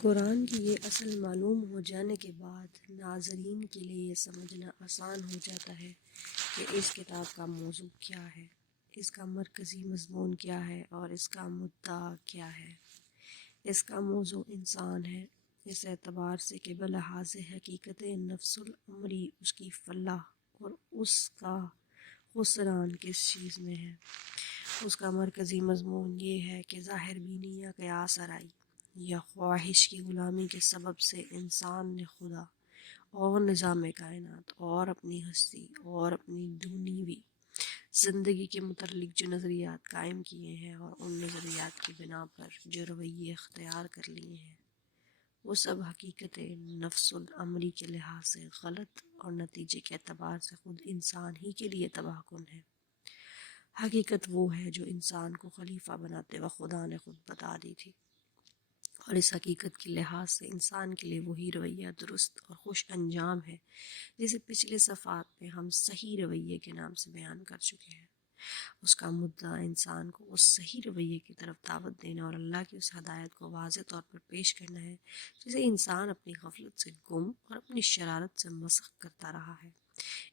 قرآن کی یہ اصل معلوم ہو جانے کے بعد ناظرین کے لیے یہ سمجھنا آسان ہو جاتا ہے کہ اس کتاب کا موضوع کیا ہے، اس کا مرکزی مضمون کیا ہے اور اس کا مدعا کیا ہے۔ اس کا موضوع انسان ہے، اس اعتبار سے کہ بلحاظ حقیقت نفس الامری اس کی فلاح اور اس کا خسران کس چیز میں ہے۔ اس کا مرکزی مضمون یہ ہے کہ ظاہر بینی یا قیاس آرائی یا خواہش کی غلامی کے سبب سے انسان نے خدا اور نظام کائنات اور اپنی ہستی اور اپنی دنیوی زندگی کے متعلق جو نظریات قائم کیے ہیں اور ان نظریات کی بنا پر جو رویے اختیار کر لیے ہیں، وہ سب حقیقت نفس الامری کے لحاظ سے غلط اور نتیجے کے اعتبار سے خود انسان ہی کے لیے تباہ کن ہے۔ حقیقت وہ ہے جو انسان کو خلیفہ بناتے وقت خدا نے خود بتا دی تھی، اور اس حقیقت کے لحاظ سے انسان کے لیے وہی رویہ درست اور خوش انجام ہے جسے پچھلے صفحات میں ہم صحیح رویے کے نام سے بیان کر چکے ہیں۔ اس کا مدعا انسان کو اس صحیح رویے کی طرف دعوت دینا اور اللہ کی اس ہدایت کو واضح طور پر پیش کرنا ہے جسے انسان اپنی غفلت سے گم اور اپنی شرارت سے مسخ کرتا رہا ہے۔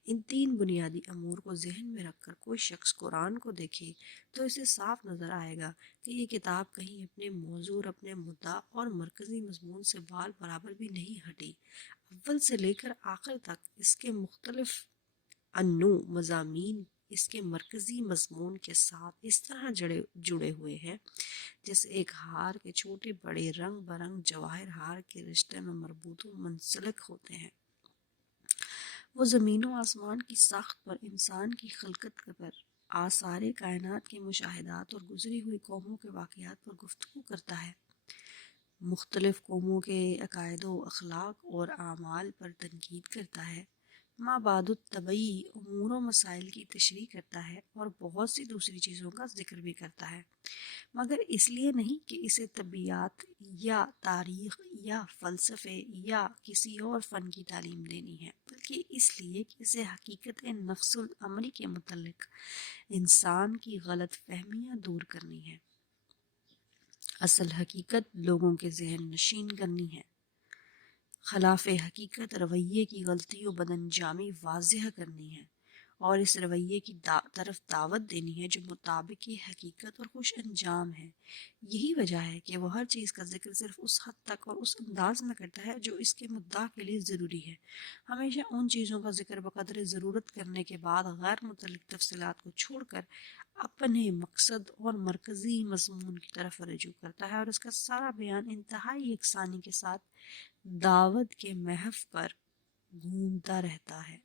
ان تین بنیادی امور کو ذہن میں رکھ کر کوئی شخص قرآن کو دیکھے تو اسے صاف نظر آئے گا کہ یہ کتاب کہیں اپنے موضوع اور اپنے مدعا اور مرکزی مضمون سے بال برابر بھی نہیں ہٹی۔ اول سے لے کر آخر تک اس کے مختلف انو مضامین اس کے مرکزی مضمون کے ساتھ اس طرح جڑے ہوئے ہیں جیسے ایک ہار کے چھوٹے بڑے رنگ برنگ جواہر ہار کے رشتے میں مربوط و منسلک ہوتے ہیں۔ وہ زمین و آسمان کی ساخت پر، انسان کی خلقت پر، آثار کائنات کے مشاہدات اور گزری ہوئی قوموں کے واقعات پر گفتگو کرتا ہے، مختلف قوموں کے عقائد و اخلاق اور اعمال پر تنقید کرتا ہے، مابعد الطبعی امور و مسائل کی تشریح کرتا ہے اور بہت سی دوسری چیزوں کا ذکر بھی کرتا ہے، مگر اس لیے نہیں کہ اسے طبیعیات یا تاریخ یا فلسفے یا کسی اور فن کی تعلیم دینی ہے، بلکہ اس لیے کہ اسے حقیقت نفس الامری کے متعلق انسان کی غلط فہمیاں دور کرنی ہے، اصل حقیقت لوگوں کے ذہن نشین کرنی ہے، خلاف حقیقت رویے کی غلطی و بدانجامی واضح کرنی ہے اور اس رویے کی طرف دعوت دینی ہے جو مطابق حقیقت اور خوش انجام ہے۔ یہی وجہ ہے کہ وہ ہر چیز کا ذکر صرف اس حد تک اور اس انداز میں کرتا ہے جو اس کے مدعا کے لیے ضروری ہے، ہمیشہ ان چیزوں کا ذکر بقدر ضرورت کرنے کے بعد غیر متعلق تفصیلات کو چھوڑ کر اپنے مقصد اور مرکزی مضمون کی طرف رجوع کرتا ہے، اور اس کا سارا بیان انتہائی یکسانی کے ساتھ دعوت کے محور پر گھومتا رہتا ہے۔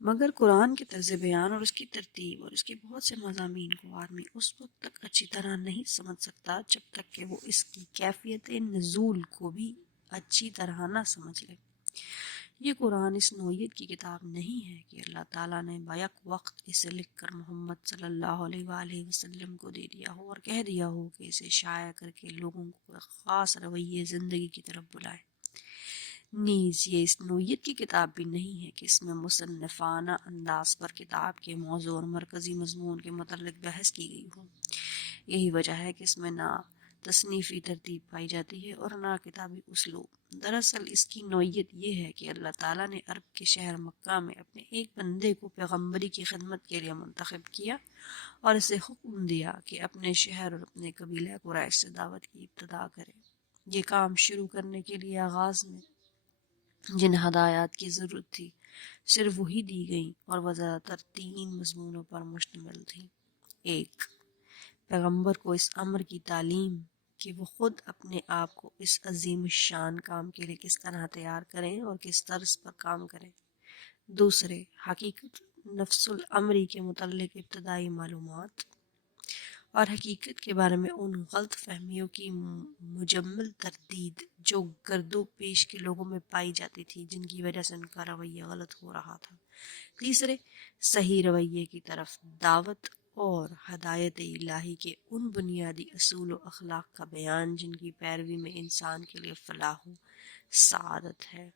مگر قرآن کے طرز بیان اور اس کی ترتیب اور اس کے بہت سے مضامین کو آدمی اس وقت تک اچھی طرح نہیں سمجھ سکتا جب تک کہ وہ اس کی کیفیت نزول کو بھی اچھی طرح نہ سمجھ لے۔ یہ قرآن اس نوعیت کی کتاب نہیں ہے کہ اللہ تعالیٰ نے بیک وقت اسے لکھ کر محمد صلی اللہ علیہ وآلہ وسلم کو دے دیا ہو اور کہہ دیا ہو کہ اسے شائع کر کے لوگوں کو ایک خاص رویے زندگی کی طرف بلائے۔ نیز یہ اس نوعیت کی کتاب بھی نہیں ہے کہ اس میں مصنفانہ انداز پر کتاب کے موضوع اور مرکزی مضمون کے متعلق بحث کی گئی ہو۔ یہی وجہ ہے کہ اس میں نہ تصنیفی ترتیب پائی جاتی ہے اور نہ کتابی اسلوب۔ دراصل اس کی نوعیت یہ ہے کہ اللہ تعالیٰ نے عرب کے شہر مکہ میں اپنے ایک بندے کو پیغمبری کی خدمت کے لیے منتخب کیا اور اسے حکم دیا کہ اپنے شہر اور اپنے قبیلہ قریش سے دعوت کی ابتدا کرے۔ یہ کام شروع کرنے کے لیے آغاز میں جن ہدایات کی ضرورت تھی صرف وہی دی گئیں اور وہ زیادہ تر 3 مضمونوں پر مشتمل تھیں۔ 1، پیغمبر کو اس امر کی تعلیم کہ وہ خود اپنے آپ کو اس عظیم الشان کام کے لیے کس طرح تیار کریں اور کس طرز پر کام کریں۔ 2، حقیقت نفس الامری کے متعلق ابتدائی معلومات اور حقیقت کے بارے میں ان غلط فہمیوں کی مجمل تردید جو گرد و پیش کے لوگوں میں پائی جاتی تھی جن کی وجہ سے ان کا رویہ غلط ہو رہا تھا۔ 3، صحیح رویے کی طرف دعوت اور ہدایت الہی کے ان بنیادی اصول و اخلاق کا بیان جن کی پیروی میں انسان کے لیے فلاح و سعادت ہے۔